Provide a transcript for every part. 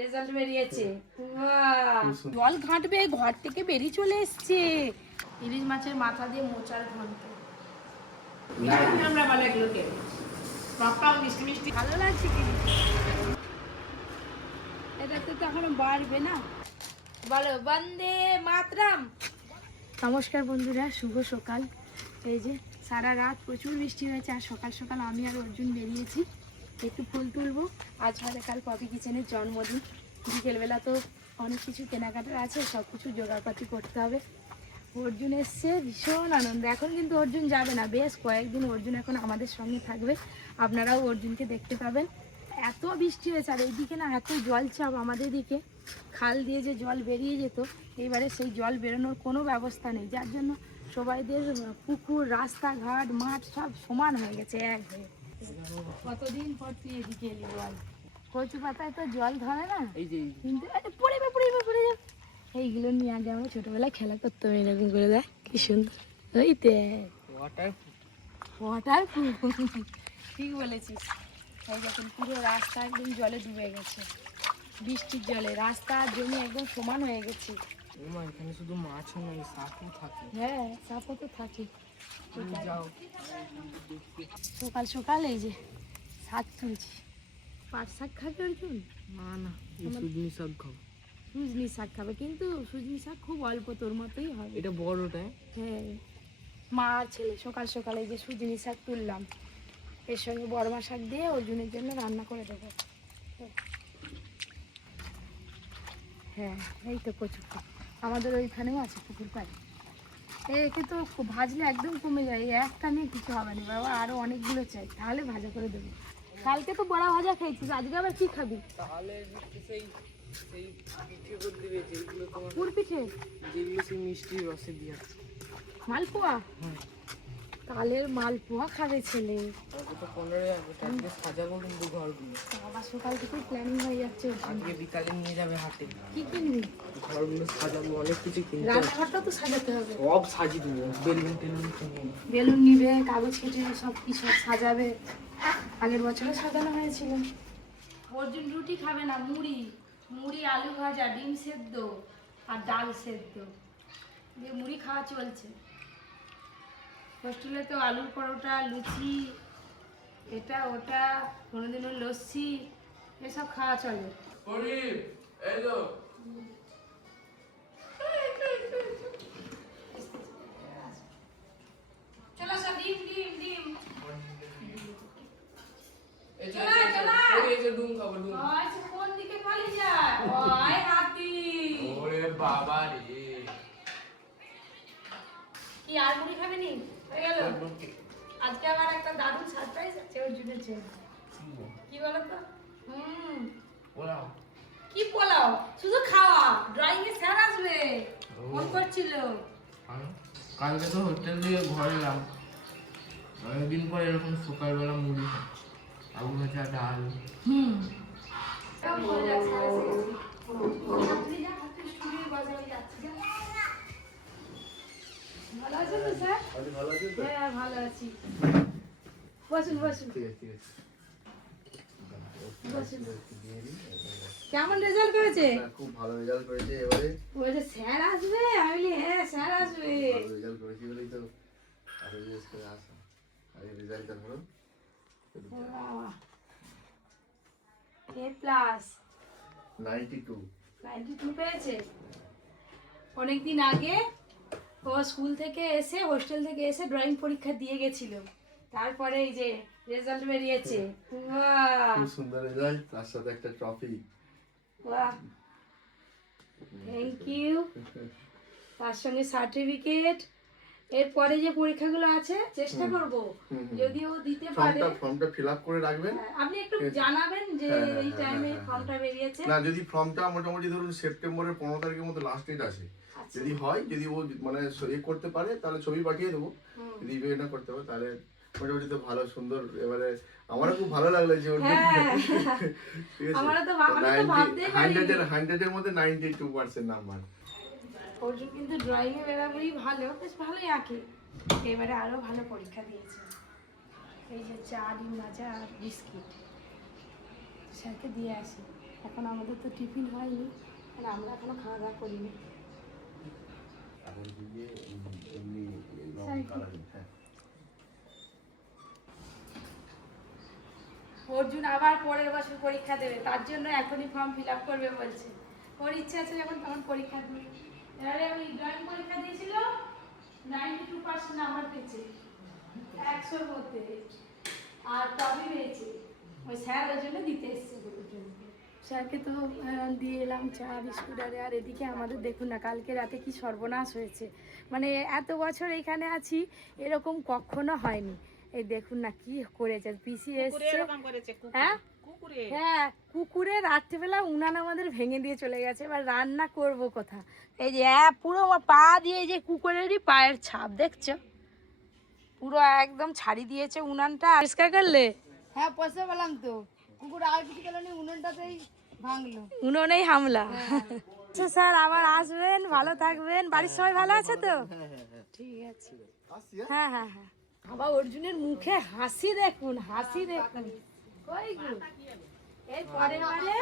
Result বেরিয়েছে। জল ঘাঁটবে, ঘর থেকে বেরিয়ে চলে এসছে। ইলিশ মাছের মাথা দিয়ে মোচার ঘন্ট। আমরা ভালো এগুলোকে মিষ্টি মিষ্টি ভালো লাগছে কি? এটাতে তো এখনো বাড়বে না। বলো বন্দে মাতরম। নমস্কার বন্ধুরা, শুভ সকাল। এই যে সারা রাত প্রচুর বৃষ্টি হয়েছে, আর সকাল সকাল আমি আর অর্জুন বেরিয়েছি একটু ফুল তুলবো। আজ হলে কাল পপি কিচেনের জন্মদিন। বিকেলবেলা তো অনেক কিছু কেনাকাটার আছে, সব কিছু জোগাড়পাতি করতে হবে। অর্জুন এসছে, ভীষণ আনন্দ। এখন কিন্তু অর্জুন যাবে না, বেশ কয়েকদিন অর্জুন এখন আমাদের সঙ্গে থাকবে। আপনারাও অর্জুনকে দেখতে পাবেন। এত বৃষ্টি হয়েছে, আর এইদিকে না এত জল চাপ। আমাদের দিকে খাল দিয়ে যে জল বেরিয়ে যেত, এইবারে সেই জল বেরোনোর কোনো ব্যবস্থা নেই, যার জন্য সবাইদের পুকুর, রাস্তাঘাট, মাঠ সব সমান হয়ে গেছে, এক হয়ে। কতদিন পর তুই এদিকে এলি বল? কচু পাতায় তো জল ধরে না, কিন্তু পড়ে যাবে। এইগুলো নিয়ে আগে আমরা ছোটবেলায় খেলা করতাম, এরকম করে। দেখ কি সুন্দর, ওই ওয়াটার ঠিক বলেছিস। এই দেখুন পুরো রাস্তা একদম জলে ডুবে গেছে, বৃষ্টির জলে রাস্তা জমি একদম সমান হয়ে গেছে। এখানে শুধু মাছও নয়, সাপও থাকে। হ্যাঁ, সাপও তো থাকে। সকাল সকাল এই যে শাক তুলছি। পাট শাক খাবে অর্জুন? না, সুজনি শাক খাবো। সুজনি শাক খাবে, কিন্তু সুজনি শাক খুব অল্প, তোর মতোই হবে। এটা বড়টা? হ্যাঁ, মা আর ছেলে সকাল সকালে এই যে সুজনি শাক তুললাম, এর সঙ্গে বড়মা শাক দিয়ে অর্জুনের জন্য রান্না করে দেবো। হ্যাঁ, এই তো কচুর শাক আমাদের ওইখানেও আছে পুকুর পাড়ে। একে তো ভাজলে একদম কমে যায়, এই একটা নিয়ে কিছু হবে না বাবা, আরো অনেকগুলো চাই, তাহলে ভাজা করে দেবো। কালকে তো বড়া ভাজা খেয়েছিস, আজকে আবার কি খাবি? তাহলে সেই সেই পিঠে করে দিবে, যেগুলো তোমার পুর পিঠে, যেগুলো সেই মিষ্টি রসে দিয়ে। মালপোয়া? হ্যাঁ, তালের মালপোয়া খাবে ছেলে। ওটা 15 টাকা সাজাবো, কিন্তু ঘরগুলো বাবা সকাল থেকে প্ল্যানিং হয়ে যাচ্ছে। আজকে বিকালে নিয়ে যাবে হাটে। কি কিনবি? ঘরগুলো সাজাবো, অনেক কিছু কিনতে হবে। রান্নাঘরটা তো সাজাতে হবে, সব সাজিয়ে দেবো, বেলুন টেলুন কিনে। বেলুন নিবে, কাগজ কেটে সব কি সব সাজাবে। আগের বছরে সাজানো হয়েছিল। অর্জুন রুটি খাবে না, মুড়ি, মুড়ি আলু ভাজা, ডিম সেদ্ধ আর ডাল সেদ্ধ দিয়ে মুড়ি খাওয়া চলছে। হোস্টেলে তো আলুর পরোটা, লুচি, এটা ওটা, কোনোদিনও লস্যি, এসব খাওয়া চলে। চলো সব ডিম ডিম ডিম। কোন দিকে পালিয়ে যায়? ওই হাতি। ওরে বাবা রে, কি আর মুড়ি খাবে নি? হয়ে গেল। আজকে আবার একটা দারুণ সারপ্রাইজ আছে অর্জুনের জন্য। কি বলো তো? পোলাও। কি পোলাও? শুধু খাওয়া। ড্রয়িং এ স্যার আসবে, ফোন করছিল। কালকে তো হোটেল দিয়ে ঘরে এলাম, অনেকদিন পর এরকম সকালবেলা মুড়ি, আলু ভাজা, ডাল। ভালো আছেন তো স্যার? হ্যাঁ ভালো আছি। বসুন বসুন। কেমন রেজাল্ট করেছে? খুব ভালো রেজাল্ট করেছে এবারে। বলছে স্যার আসবে, আমি বলি হ্যাঁ স্যার আসবে। ভালো রেজাল্ট করেছি বলেই তো আরো জিজ্ঞেস করে আসা। আগে রেজাল্টটা ধরো। এ প্লাস 92 পেয়েছে। অনেকদিন আগে ও স্কুল থেকে এসে, হোস্টেল থেকে এসে ড্রয়িং পরীক্ষা দিয়ে গেছিল, তারপরে এই যে রেজাল্ট বেরিয়েছে। বাহ, খুব সুন্দর রেজাল্ট, তার সাথে একটা ট্রফি। বাহ, থ্যাংক ইউ। তার সঙ্গে সার্টিফিকেট। এরপরে যে পরীক্ষাগুলো আছে চেষ্টা করব যদি ও দিতে পারে। ফর্মটা ফিলআপ করে রাখবেন, আপনি একটু জানাবেন যে এই টাইমে ফর্মটা বেরিয়েছে। না যদি ফর্মটা মোটামুটি ধরুন সেপ্টেম্বরের 15 তারিখের মধ্যে লাস্ট ডেট আছে, যদি হয়, যদি ও মানে এ করতে পারে তাহলে ছবি পাঠিয়ে দেবো, যদি এটা করতে পারে তাহলে মোটামুটি তো ভালো সুন্দর। এবারে আমারও খুব ভালো লাগলো যে ওর আমারও তো ভাবতেই পারিনি 100 এর মধ্যে 92% নাম্বার। অর্জুন কিন্তু ড্রয়িং এ বেরাবরই ভালো, বেশ ভালোই আঁকে। এবারে আরো ভালো পরীক্ষা দিয়েছে। এই যে চা, ডিম ভাজা আর বিস্কিট স্যারকে দিয়ে আসি। এখন আমাদের তো টিফিন হয়নি, আর আমরা এখনো খাওয়া দাওয়া করিনি। অর্জুন আবার পরের বছর পরীক্ষা দেবে, তার জন্য এখনই ফর্ম ফিল আপ করবে বলছে। ওর ইচ্ছা আছে যখন তখন পরীক্ষা দেবে। এবারে ওই ড্রয়িং পরীক্ষা দিয়েছিল, 92% নাম্বার পেয়েছে 100-র মধ্যে, আর টপই পেয়েছে। ওই স্যার ওই জন্য দিতে এসছে অর্জুনকে। স্যারকে তো দিয়ে এলাম চা বিস্কুট, আর এদিকে আমাদের দেখুন না কালকে রাতে কি সর্বনাশ হয়েছে। মানে এত বছর এখানে আছি এরকম কখনো হয়নি। এই দেখুন না কি করেছে, পিসি এসছে। হ্যাঁ হ্যাঁ, কুকুরে রাত্রিবেলা উনান আমাদের ভেঙে দিয়ে চলে গেছে। এবার রান্না করব কোথা? এই যে পুরো পা দিয়ে, এই যে কুকুরেরই পায়ের ছাপ দেখছো, পুরো একদম ছাড়ি দিয়েছে উনানটা। পরিষ্কার করলে? হ্যাঁ পয়সা পেলাম তো, কুকুর আর কিছু পেল না, উনুনটাতেই ভাঙলো, উনুনেই হামলা। আচ্ছা স্যার আবার আসবেন, ভালো থাকবেন। বাড়ির সবাই ভালো আছে তো? ঠিক আছে, হ্যাঁ হ্যাঁ হ্যাঁ। আবার অর্জুনের মুখে হাসি দেখুন, হাসি দেখুন। কই গো, এর পরের বারে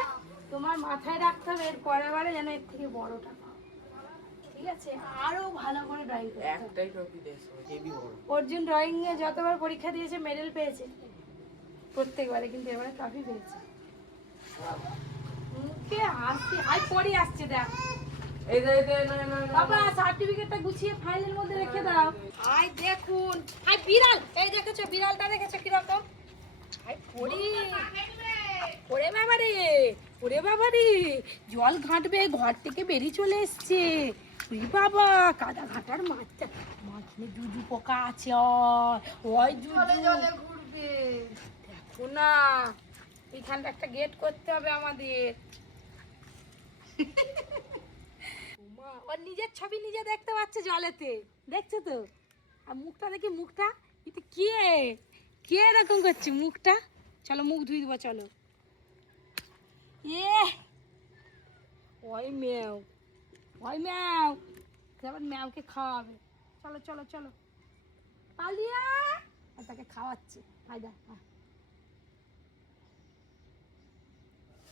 তোমার মাথায় রাখতে হবে, এর পরের বারে যেন এর থেকে বড়টা পাও, ঠিক আছে? আরো ভালো করে ড্রয়িং করতে হবে। একটাই টপি দিয়েছে, হেভি বড়। অর্জুন ড্রয়িং এ যতবার পরীক্ষা দিয়েছে মেডেল পেয়েছে প্রত্যেকবারে, কিন্তু এবারে ট্রফি পেয়েছে। মুখে হাসি, আই পরে আসছে দেখ। এই যে বাবা সার্টিফিকেটটা গুছিয়ে ফাইলের মধ্যে রেখে দাও। আই দেখুন, আই বিড়াল, এই দেখেছো বিড়ালটা, দেখেছো কিরকম? আই পড়ি, ওরে বাবা রে, ওরে বাবা রে, জল ঘাঁটবে, ঘর থেকে বেরিয়ে চলে এসছে। ওই বাবা, কাদা ঘাটার মাছটা, মাছনে জুজু পোকা আছে। ওই জুজু ঘুরবে। দেখো না, এইখানটা একটা গেট করতে হবে আমাদের। ওর নিজের ছবি নিজে দেখতে পাচ্ছে জলেতে, দেখছো তো? আর মুখটা দেখি, মুখটা কিন্তু কে কে এরকম করছে মুখটা? চলো মুখ ধুই দেবো, চলো। এ ওই ম্যাও, ওই ম্যাও, আবার ম্যাওকে খাওয়াবে। চলো চলো চলো, পালিয়া, আর তাকে খাওয়াচ্ছে। ফায়দা।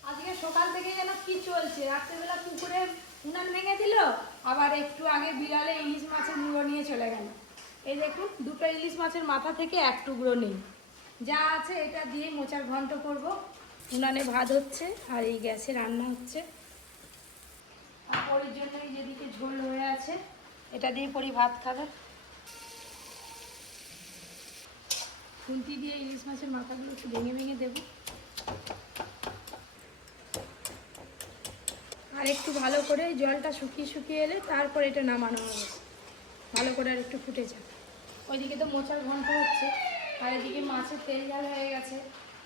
আজকে সকাল থেকে যেন কি চলছে, রাত্রেবেলা পুকুরে উনান ভেঙে দিল, আবার একটু আগে বিড়ালে ইলিশ মাছের মুড়ো নিয়ে চলে গেল। এই দেখুন, দুটো ইলিশ মাছের মাথা থেকে এক টুকরো নেই। যা আছে এটা দিয়ে মোচার ঘন্ট করব। উনানে ভাত হচ্ছে আর এই গ্যাসে রান্না হচ্ছে। আর ওর জন্যই যেদিকে ঝোল হয়ে আছে, এটা দিয়ে পরি ভাত খাবে। খুন্তি দিয়ে ইলিশ মাছের মাথাগুলো একটু ভেঙে ভেঙে দেবো। আর একটু ভালো করে জলটা শুকিয়ে শুকিয়ে এলে তারপর এটা নামানো হবে, ভালো করে আর একটু ফুটে যাবে। ওইদিকে তো মোচার ঘন্ট হচ্ছে, আর এদিকে মাছের তেল ঝাল হয়ে গেছে,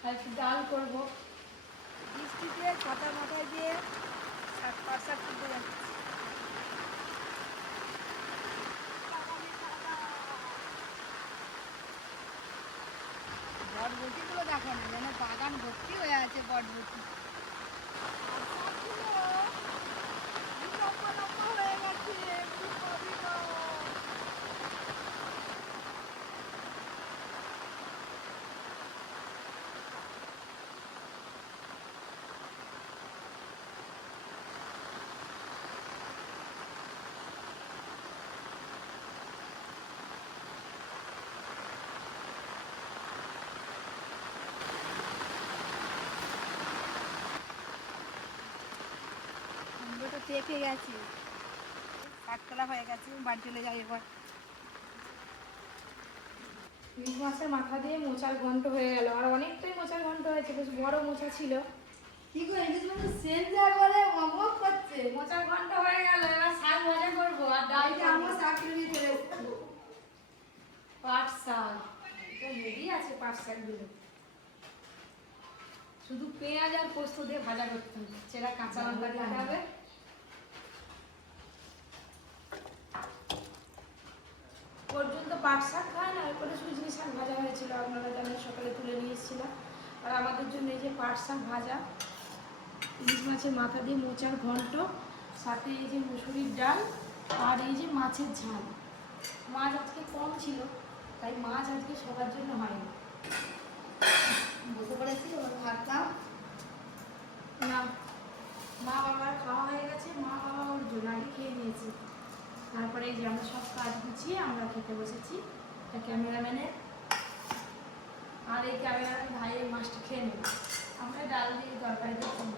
আর একটু ডাল করবো। বৃষ্টিতে ছাতা মাথায় দিয়ে পাট তুলতে যাচ্ছে। বটবটিগুলো দেখো না, যেন বাগান ভর্তি হয়ে আছে বটবটি। হয়ে গেছে, পেকে গেছে, কাঠকলা হয়ে গেছে, বাড়ি চলে যাই এবার। ইলিশ মাছের মাথা দিয়ে মোচার ঘন্ট হয়ে গেল, আর অনেকটাই মোচার ঘন্ট হয়েছে, বেশ বড় মোচা ছিল। কি করে ইলিশ মাছের সেন্ট যা বলে অমক করছে। মোচার ঘন্ট হয়ে গেল, এবার শাক ভাজা করবো আর ডাল বাড়িতে আমার শাক কিনে চলে এসছে। পাট শাক, এটা হেভি আছে পাট শাকগুলো। শুধু পেঁয়াজ আর পোস্ত দিয়ে ভাজা করতে হবে, সেটা কাঁচা লঙ্কা দিতে হবে। পর্যন্ত পাট শাক খায় না, এরপরে সুজনি শাক ভাজা হয়েছিল, আপনারা জানেন সকালে তুলে নিয়ে এসেছিলাম। আর আমাদের জন্য এই যে পাট শাক ভাজা, ইলিশ মাছের মাথা দিয়ে মোচার ঘন্ট, সাথে এই যে মুসুরির ডাল, আর এই যে মাছের ঝাল। মাছ আজকে কম ছিল, তাই মাছ আজকে সবার জন্য হয়নি। বসে পড়েছি, ওর ভাত দাও না মা বাবার খাওয়া হয়ে গেছে, মা বাবা ওর জন্য আগে খেয়ে নিয়েছে। তারপরে এই যে আমরা সব কাজ গুছিয়ে আমরা খেতে বসেছি। এটা ক্যামেরাম্যানের, আর এই ক্যামেরাম্যান ভাইয়ের মাছটা খেয়ে নেবে। আমরা ডাল দিয়ে তরকারি দিয়ে খাবো।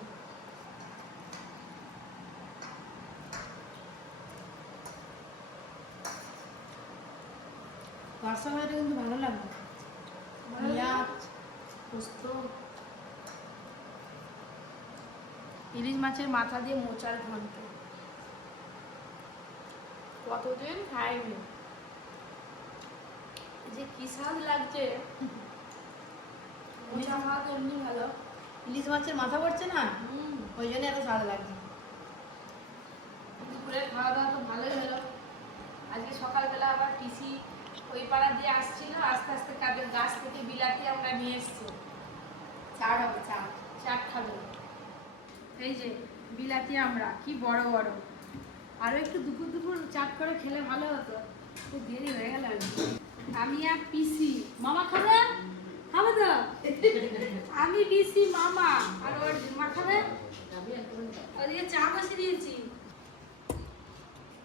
বর্ষা ভাইটা কিন্তু ভালো লাগবে। পেঁয়াজ, পোস্ত, ইলিশ মাছের মাথা দিয়ে মোচার ঘন্ট, কতদিন খাইনি, যে কি স্বাদ লাগছে। মোচা ভাত এমনি ভালো। ইলিশ মাছের মাথা পড়ছে না, ওই জন্য এত স্বাদ লাগছে। দুপুরে খাওয়া দাওয়া তো ভালোই হলো। আজকে সকালবেলা আবার পিসি ওই পাড়া দিয়ে আসছিল, আস্তে আস্তে তাদের গাছ থেকে বিলাতি আমরা নিয়ে এসছি। চাট হবে, চাট। চাট খাবো। এই যে বিলাতি আমরা কি বড় বড়, আরো একটু দুপুর দুপুর চাট করে খেলে ভালো হতো, খুব দেরি হয়ে গেল। আমি আর পিসি, মামা খাবে? খাবে তো? আমি পিসি মামা আর ওর মা খাবে। ওদিকে চা বসে দিয়েছি।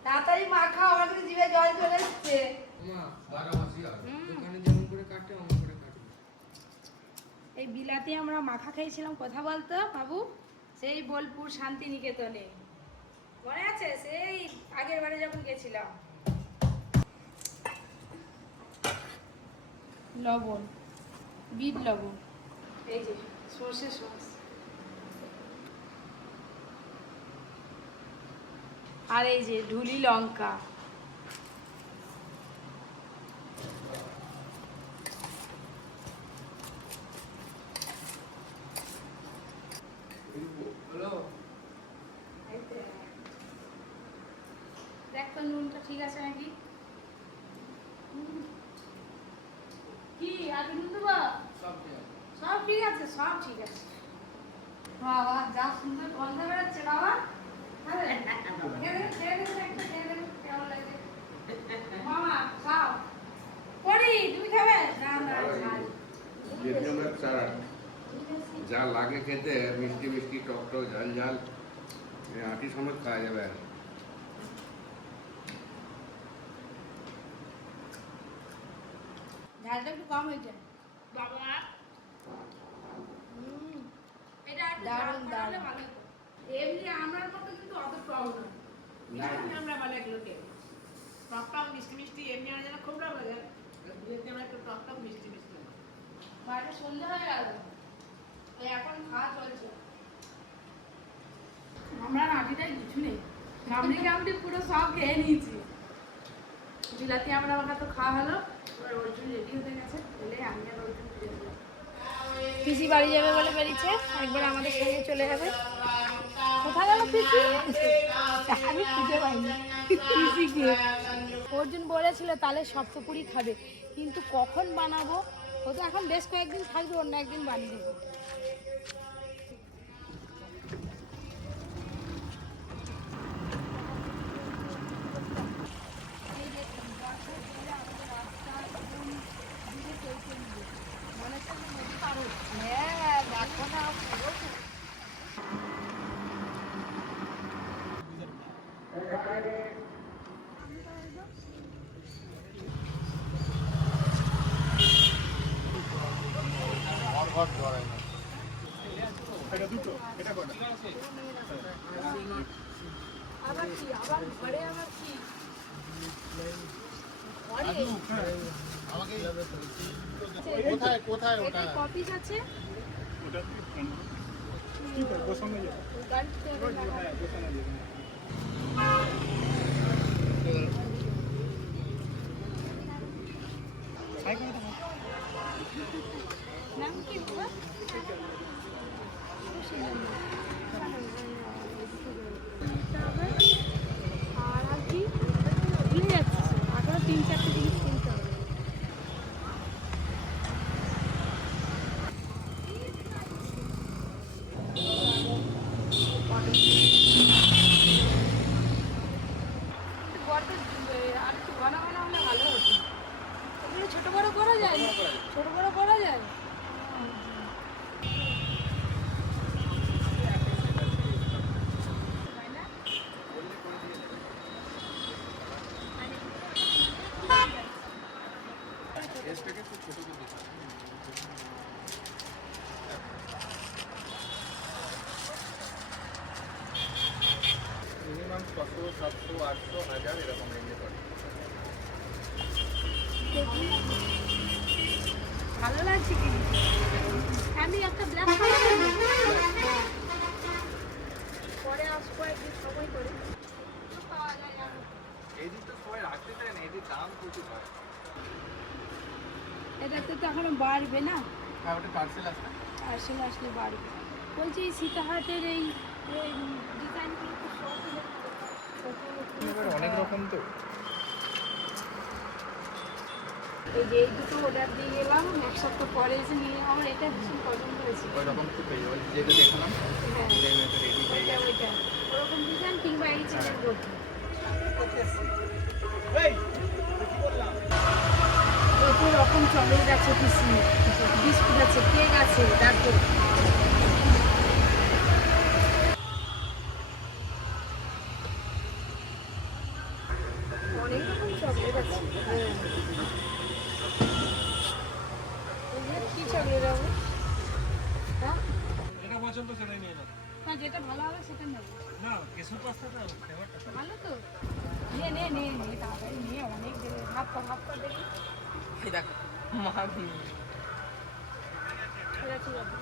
তাড়াতাড়ি মা খাও, আমার কিন্তু জিভে জল চলে এসছে। দোকানে যেমন করে কাটে অমন করে কাটে। এই বিলাতি আমরা মাখা খেয়েছিলাম, কথা বলতো বাবু, সেই বোলপুর শান্তিনিকেতনে, মনে আছে? সেই আগের বারে যখন গেছিলাম। লবণ, বিট লবণ, এই যে সর্ষে সস, আর এই যে ঢুলি লঙ্কা, হ্যালো, দেখ তো নুনটা ঠিক আছে নাকি। কি আর নুন দেবো? সব ঠিক আছে। সব ঠিক আছে, সব ঠিক আছে। বাবা যা সুন্দর গন্ধ বেরোচ্ছে বাবা। খেয়ে দেবে, খেয়ে দেবে, একটা খেয়ে দেবে, কেমন লাগে? মামা খাও। পরি তুমি খাবে? না না ঝাল। ভিয়েতনামের চারা যা লাগে খেতে, মিষ্টি মিষ্টি টক টক ঝাল ঝাল, আটি সমেত খাওয়া যাবে। ঝালটা একটু কম হয়েছে। বাবা এটা একটু দারুণ, ঝাল করলে দারুণ। ভালো হতো। এমনি আমার মতো কিন্তু অত টক না। আমরা ভালো এগুলো খেয়ে টক টক মিষ্টি মিষ্টি এমনি আমার যেন খুব ভালো লাগে। আমরা একটু টক টক মিষ্টি মিষ্টি বাইরে সন্ধ্যা হয়ে গেল, এই এখন খাওয়া চলছে। আমরা নাটিটাই কিছু নেই, কামড়ি কামড়ি পুরো সব খেয়ে নিয়েছি। বিলাতি আমরা ওটা তো খাওয়া হলো, এবার অর্জুন রেডি হতে গেছে, বলে আমি আর অর্জুন ফিরে গেলাম। পিসি বাড়ি যাবে বলে বেরিয়েছে, একবার আমাদের সঙ্গে চলে যাবে। কোথায় গেল পিসি? আমি খুঁজে পাইনি পিসিকে। অর্জুন বলেছিল তাহলে সপ্তপুরি খাবে, কিন্তু কখন বানাবো? ও তো এখন বেশ কয়েকদিন থাকবে, অন্য একদিন বানিয়ে দেবো। হ্যাঁ দেখো না পুরো আবার কি, আবার ঘরে আবার কি কোথায় কোথায় এটা কপিস আছে গাড়িতে নাম কি বাবা? আর কি ভুলে যাচ্ছি, এখনো 3-4টে জিনিস কিনতে হবে। আর একটু ঘন ঘন হলে ভালো হতো। ওগুলো ছোট বড় করা 600, 700, 800, 1000 এরকম রেঞ্জে পড়ে। ভালো লাগছে কিন্তু আমি একটা ব্ল্যাক পরে আসবো একদিন সময় করে পাওয়া যায় আর এই দিকটা সবাই রাখতে চায় না, এদের দাম প্রচুর হয়। এটাতে তো এখনো বাড়বে না, হ্যাঁ, ওটা পার্সেল আছে। আসলে আসলে বাড়বে। বলছি এই সীতাহাটের এই ডিজাইনগুলো তো এবার অনেক রকম তো। এই যে এই দুটো অর্ডার দিয়ে গেলাম, এক সপ্তাহ পরে এসে নিয়ে আমার এটা ভীষণ পছন্দ হয়েছে। ওই রকম তো পেয়ে যাবে, যেটা দেখালাম হ্যাঁ রেডি হয়ে ওইটা ওইটা ওরকম ডিজাইন কিংবা এই চেনের মধ্যে কত রকম চকলেট আছে, বিস্কুট আছে, কেক আছে, তারপর অনেক রকম চকলেট আছে। হ্যাঁ কি চকলেট হবে? হ্যাঁ যেটা পছন্দ সেটাই নিয়ে নাও। না যেটা ভালো হবে সেটা নেব। না কেশর পাস্তাটা ফ্লেভারটা ভালো তো নে নে নে নে তাড়াতাড়ি নে, অনেক দেবে, হাফ পা দেখি। এই দেখো মাগনি এটা ঠিক আছে।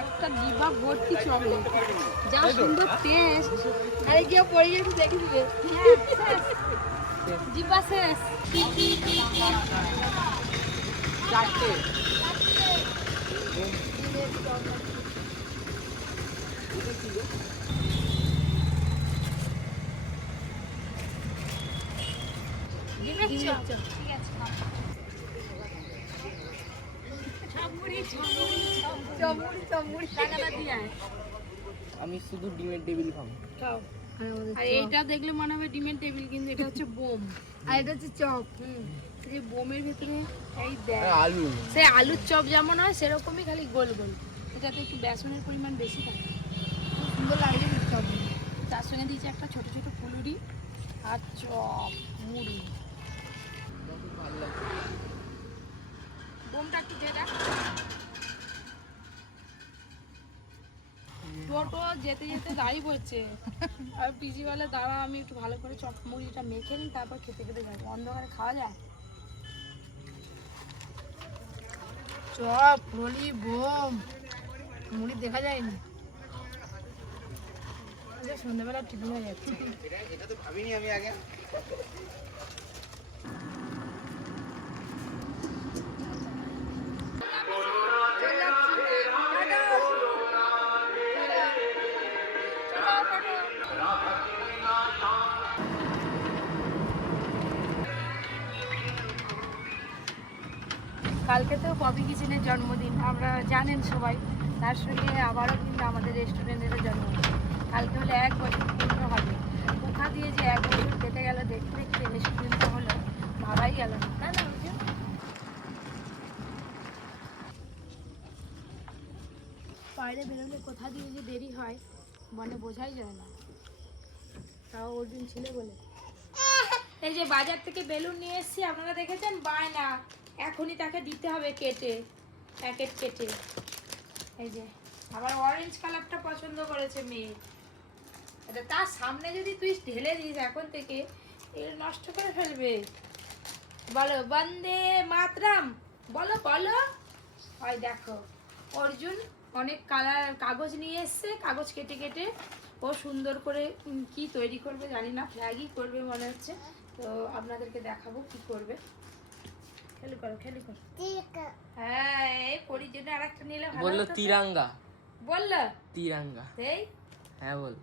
একটা ডিব্বা ভর্তি চকলেট, যা সুন্দর টেস্ট। আরে কেউ পড়ে গেছে দেখে দিবে। ডিব্বা শেষ। চারটে ডিমের চপ। ঠিক আছে চমুড়ি টাকাটা দিয়ে আয়। আমি শুধু ডিমের টেবিল খাবো। খাও। আর এইটা দেখলে মনে হবে ডিমের টেবিল, কিন্তু এটা হচ্ছে বোম আর এটা হচ্ছে চপ। এই বোমের ভিতরে এই দেখ আলু সেই আলুর চপ যেমন হয় সেরকমই, খালি গোল গোল। এটাতে একটু বেসনের পরিমাণ বেশি থাকে, খুব সুন্দর লাগছে কিন্তু চপ। তার সঙ্গে দিয়েছে একটা ছোট ছোট ফুলুরি আর চপ মুড়ি। ভালো লাগছে। বোমটা একটু দিয়ে দেখ। টোটো যেতে যেতে দাঁড়িয়ে পড়ছে আর পিজি বলে দাঁড়া আমি একটু ভালো করে চপ মুড়িটা মেখে নিই, তারপর খেতে খেতে যাবো। অন্ধকারে খাওয়া যায়? চপ রলি বোম মুড়ি দেখা যায়নি, সন্ধ্যাবেলা টিফিন হয়ে যাচ্ছে। এটা তো ভাবিনি আমি আগে। কালকে তো পপি কিচেনের জন্মদিন, আমরা জানেন সবাই। তার সঙ্গে আবারও কিন্তু আমাদের রেস্টুরেন্টেরও জন্মদিন। কালকে হলে 1 বছর পূর্ণ হবে। কোথা দিয়ে যে 1 বছর কেটে গেল দেখতে দেখতে রেস্টুরেন্টটা হলো ভাবাই গেল না, তাই না? বাইরে বেরোলে কোথা দিয়ে যে দেরি হয় মানে বোঝাই যায় না, তাও অর্জুন ছিল বলে। এই যে বাজার থেকে বেলুন নিয়ে এসেছি, আপনারা দেখেছেন, বায়না এখনই তাকে দিতে হবে কেটে, প্যাকেট কেটে। এই যে আবার অরেঞ্জ কালারটা পছন্দ করেছে মেয়ে। এটা তার সামনে যদি তুই ঢেলে দিস এখন থেকে, এটা নষ্ট করে ফেলবে। বলো বন্দে মাতরম, বলো বলো। হয় দেখো অর্জুন অনেক কাগজ নিয়ে এসছে, কাগজ কেটে কেটে ও সুন্দর করে কি তৈরি করবে জানি না, ফ্ল্যাগই করবে মনে হচ্ছে। তো আপনাদেরকে দেখাবো কি করবে। খেলু করো খেলু করো। হ্যাঁ এই পরির জন্য আর একটা নিলে ভালো বললো হতো তো। তিরাঙ্গা। বললো তিরাঙ্গা এই হ্যাঁ বল।